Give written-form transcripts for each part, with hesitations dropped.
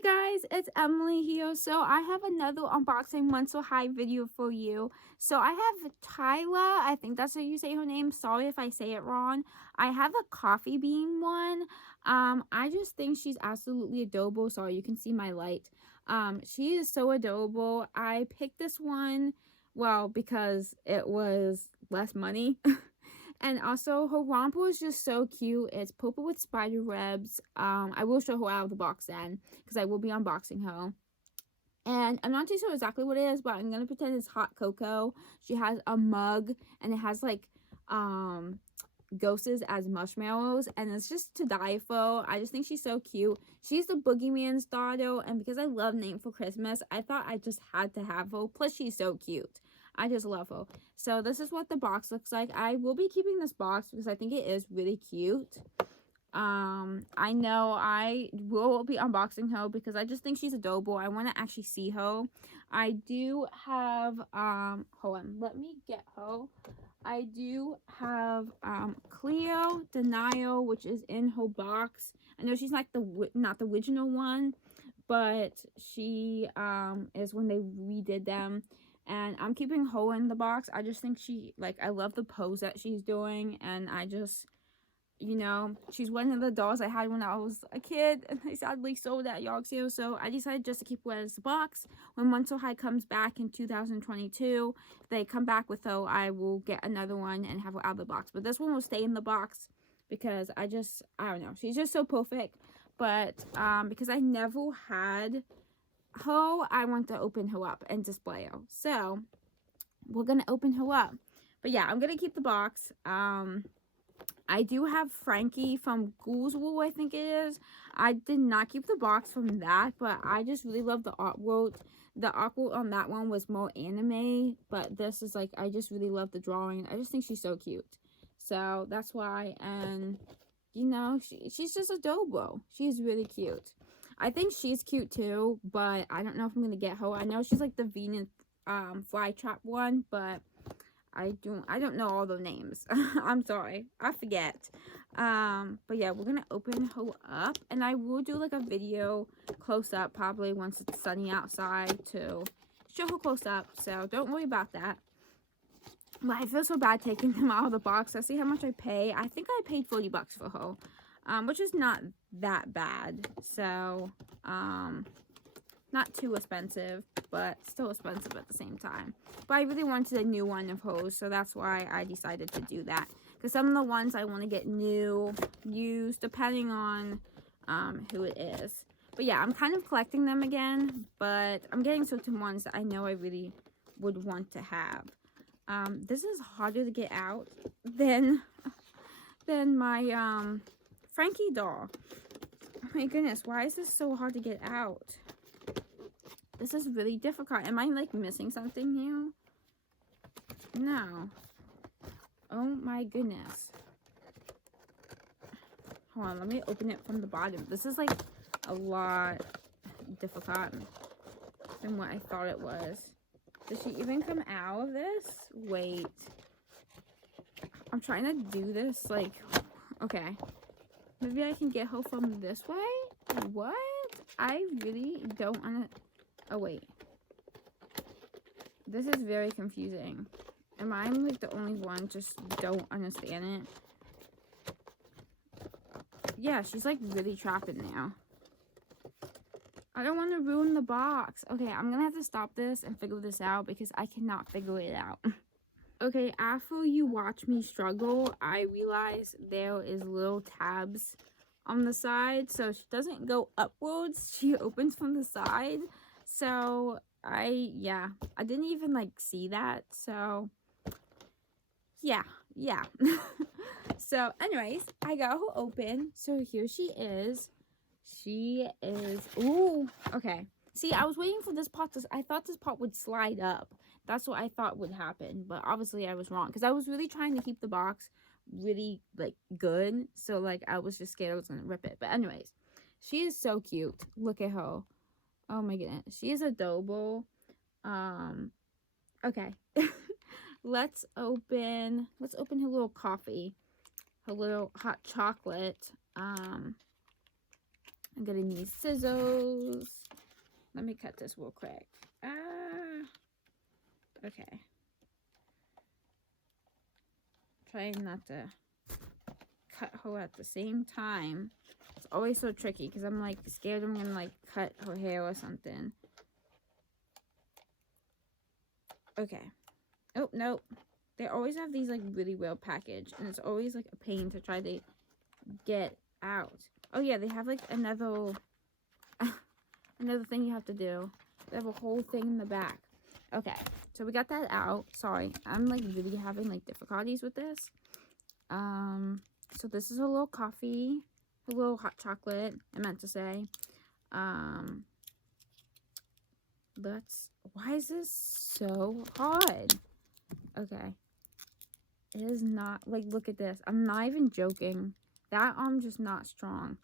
Hey guys, it's Emily here. So I have another unboxing Mental High video for you. So I have Twyla, I think that's how you say her name. Sorry if I say it wrong. I have a coffee bean one. I just think she's absolutely adorable. Sorry, you can see my light. She is so adorable. I picked this one, well, because it was less money. And also, her romper is just so cute. It's purple with spider webs. I will show her out of the box then, because I will be unboxing her. And I'm not too sure exactly what it is, but I'm going to pretend it's hot cocoa. She has a mug, and it has, like, ghosts as marshmallows, and it's just to die for. I just think she's so cute. She's the boogeyman's daughter, and because I love Name for Christmas, I thought I just had to have her. Plus, she's so cute. I just love her. So this is what the box looks like. I will be keeping this box because I think it is really cute. I know I will be unboxing her because I just think she's adorable. I want to actually see her. I do have hold on, let me get her. I do have Cleo Denial, which is in her box. I know she's not the original one, but she is when they redid them. And I'm keeping her in the box. I just think I love the pose that she's doing, and I just, she's one of the dolls I had when I was a kid, and I sadly sold at yard sale, so I decided just to keep her as a box. When Mental High comes back in 2022, if they come back with her, I will get another one and have her out of the box. But this one will stay in the box because I don't know, she's just so perfect. But because I never had her, I want to open her up and display her. So we're gonna open her up. But yeah, I'm gonna keep the box. I do have Frankie from Ghouls Wool, I think it is. I did not keep the box from that, but I just really love the artwork. The artwork on that one was more anime, but this is like, I just really love the drawing. I just think she's so cute. So that's why, and she's just adorable. She's really cute. I think she's cute too, but I don't know if I'm gonna get her. I know she's like the Venus flytrap one, but I don't know all the names. I'm sorry, I forget. But yeah, we're gonna open her up, and I will do like a video close up probably once it's sunny outside to show her close up. So don't worry about that. But I feel so bad taking them out of the box. I see how much I pay. I think I paid $40 for her, which is not that bad. So, not too expensive, but still expensive at the same time. But I really wanted a new one of hers, so that's why I decided to do that. Because some of the ones I want to get new, used, depending on who it is. But yeah, I'm kind of collecting them again, but I'm getting certain ones that I know I really would want to have. This is harder to get out than my Frankie doll. Oh my goodness, why is this so hard to get out? This is really difficult. Am I like missing something here? No. Oh my goodness. Hold on, let me open it from the bottom. This is like a lot difficult than what I thought it was. Does she even come out of this? Wait. I'm trying to do this, like, okay. Maybe I can get her from this way? What? I really don't oh, wait. This is very confusing. Am I like the only one just don't understand it? Yeah, she's like really trapped in there. I don't want to ruin the box. Okay, I'm gonna have to stop this and figure this out because I cannot figure it out. Okay, after you watch me struggle, I realize there is little tabs on the side, so she doesn't go upwards, she opens from the side. So I didn't even like see that, so yeah. So anyways, I got her open. So here she is. Ooh, okay. See, I was waiting for this part I thought this part would slide up. That's what I thought would happen, but obviously I was wrong because I was really trying to keep the box really like good. So like I was just scared I was gonna rip it. But anyways, she is so cute. Look at her. Oh my goodness, she is adorable. Okay. let's open her little coffee, her little hot chocolate. I'm getting these scissors. Let me cut this real quick. Okay. Trying not to cut her at the same time. It's always so tricky because I'm like scared I'm gonna like cut her hair or something. Okay. Oh, no. They always have these like really well packaged, and it's always like a pain to try to get out. Oh yeah, they have like another thing you have to do. They have a whole thing in the back. Okay, so we got that out. Sorry, I'm like really having like difficulties with this. So this is a little coffee, a little hot chocolate, I meant to say. Why is this so hard? Okay. It is not, like, look at this. I'm not even joking. That arm's just not strong.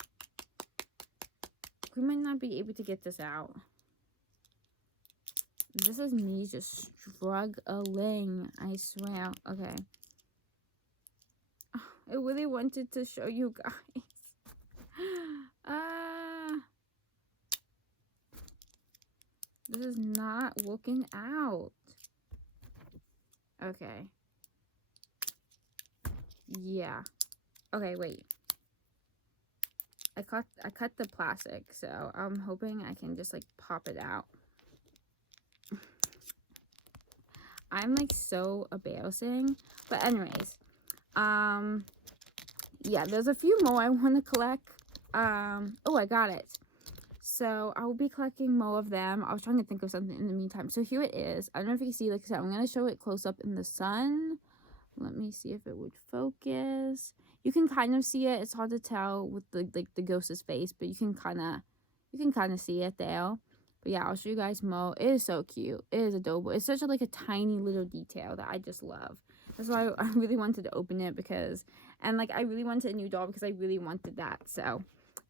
We might not be able to get this out. This is me just struggling, I swear. Okay. I really wanted to show you guys. This is not working out. Okay. Yeah. Okay, wait. I cut the plastic, so I'm hoping I can just like pop it out. I'm like so embarrassing. But anyways, yeah, there's a few more I want to collect. Oh, I got it. So I will be collecting more of them. I was trying to think of something in the meantime. So here it is. I don't know if you can see, like I said, I'm going to show it close up in the sun. Let me see if it would focus. You can kind of see it. It's hard to tell with the ghost's face, but you can kind of see it there. But yeah, I'll show you guys more. It is so cute. It is adorable. It's such a like a tiny little detail that I just love. That's why I really wanted to open it because, and like I really wanted a new doll because I really wanted that. So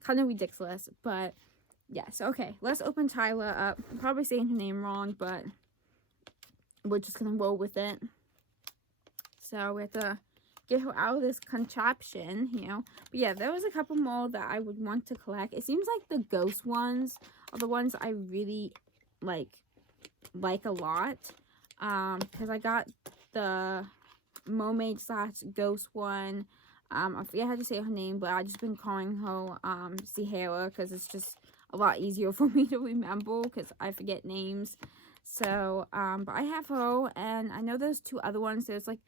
kind of ridiculous, but yes. Okay, let's open Twyla up. I'm probably saying her name wrong, but we're just gonna roll with it. So we have to get her out of this contraption, you know. But yeah, there was a couple more that I would want to collect. It seems like the ghost ones are the ones I really like a lot. Because I got the mermaid / ghost one. I forget how to say her name, but I've just been calling her Sierra because it's just a lot easier for me to remember because I forget names. So, but I have her, and I know there's two other ones. There's like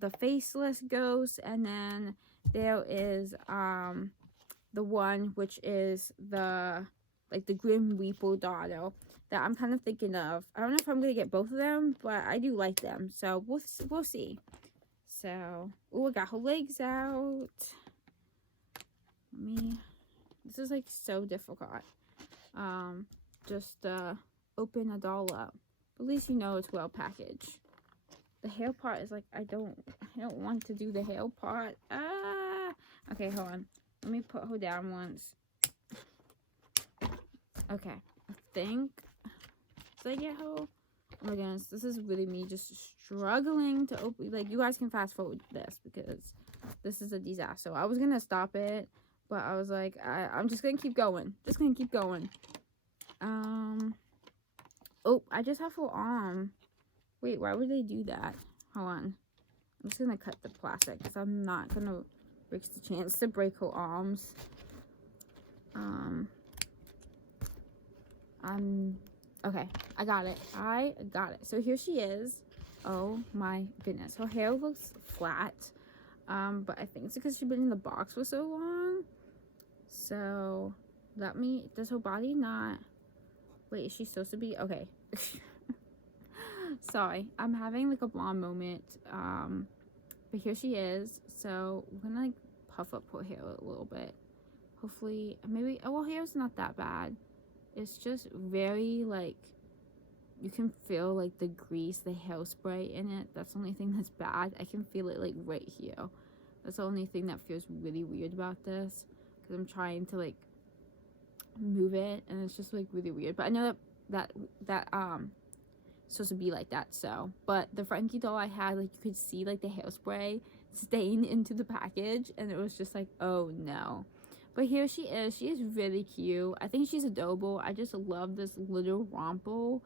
the faceless ghost, and then there is the one which is the Grim Reaper daughter that I'm kind of thinking of. I don't know if I'm gonna get both of them, but I do like them, so we'll see. So, oh, I got her legs out. This is like so difficult. Just open a doll up. At least you know it's well packaged. The hair part is like I don't want to do the hair part. Okay, hold on. Let me put her down once. Okay, I think. Did I get her? Oh my goodness, this is really me just struggling to open. Like, you guys can fast forward this because this is a disaster. I was gonna stop it, but I was like, I'm just gonna keep going. Oh, I just have her arm. Wait, why would they do that? Hold on. I'm just gonna cut the plastic because I'm not gonna risk the chance to break her arms. Okay, I got it. So here she is. Oh my goodness. Her hair looks flat. But I think it's because she's been in the box for so long. So, does her body not... Wait, is she supposed to be... Okay. Sorry, I'm having like a blonde moment. But here she is. So, we're gonna like puff up her hair a little bit. Hopefully, maybe... Oh, well, hair's not that bad. It's just very like... You can feel like the grease, the hairspray in it. That's the only thing that's bad. I can feel it like right here. That's the only thing that feels really weird about this. Because I'm trying to like move it, and it's just like really weird. But I know that supposed to be like that. So, but the Frankie doll I had, like you could see like the hairspray stain into the package, and it was just like, oh no. But here she is. She is really cute. I think she's adorable. I just love this little rompo.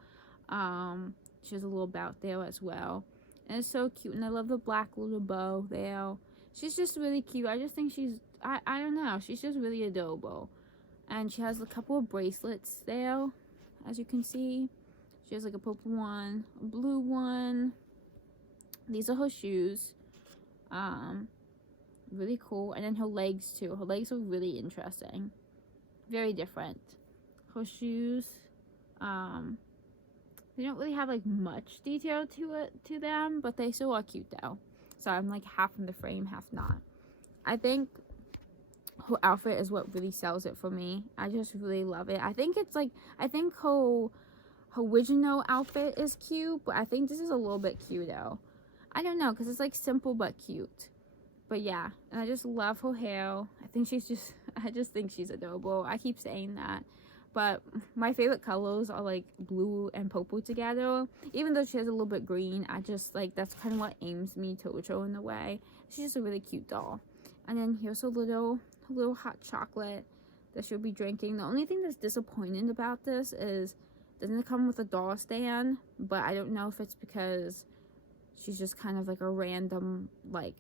She has a little bout there as well. And it's so cute. And I love the black little bow there. She's just really cute. I just think she's, I don't know. She's just really adorable. And she has a couple of bracelets there, as you can see. She has like a purple one, a blue one. These are her shoes. Really cool. And then her legs too. Her legs are really interesting. Very different. Her shoes, they don't really have like much detail to them, but they still are cute though. So I'm like half in the frame, half not. I think her outfit is what really sells it for me. I just really love it. I think it's like, I think her original outfit is cute, but I think this is a little bit cute though. I don't know, because it's like simple but cute. But yeah, and I just love her hair. I just think she's adorable. I keep saying that. But my favorite colors are like blue and purple together. Even though she has a little bit green, I just like, that's kind of what aims me towards her in a way. She's just a really cute doll. And then here's a little hot chocolate that she'll be drinking. The only thing that's disappointing about this is it doesn't come with a doll stand. But I don't know if it's because she's just kind of like a random, like,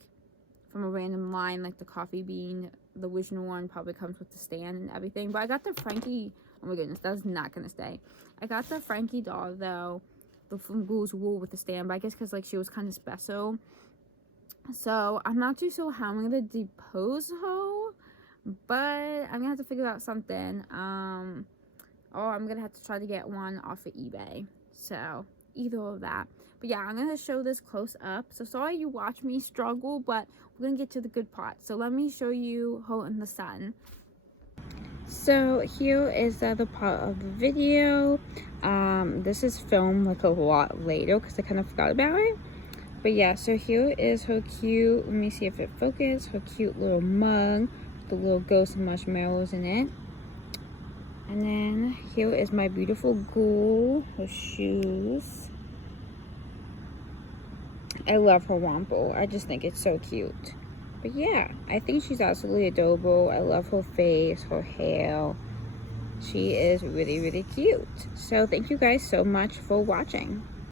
from a random line, like the coffee bean. The original one probably comes with the stand and everything. But I got the Frankie, oh my goodness, that's not gonna stay. I got the Frankie doll though, the from Ghouls Wool with the stand, but I guess because like she was kind of special. So I'm not too sure how I'm gonna depose her, but I'm gonna have to figure out something. Or I'm gonna have to try to get one off of eBay. So either of that. But yeah, I'm gonna show this close up. So sorry you watch me struggle, but we're gonna get to the good part. So let me show you her in the sun. So here is the other part of the video. This is filmed like a lot later because I kind of forgot about it. But yeah, so here is her cute, let me see if it focuses, her cute little mug with the little ghost and marshmallows in it. And then here is my beautiful ghoul, her shoes. I love her rompo. I just think it's so cute. But yeah, I think she's absolutely adorable. I love her face, her hair. She is really, really cute. So thank you guys so much for watching.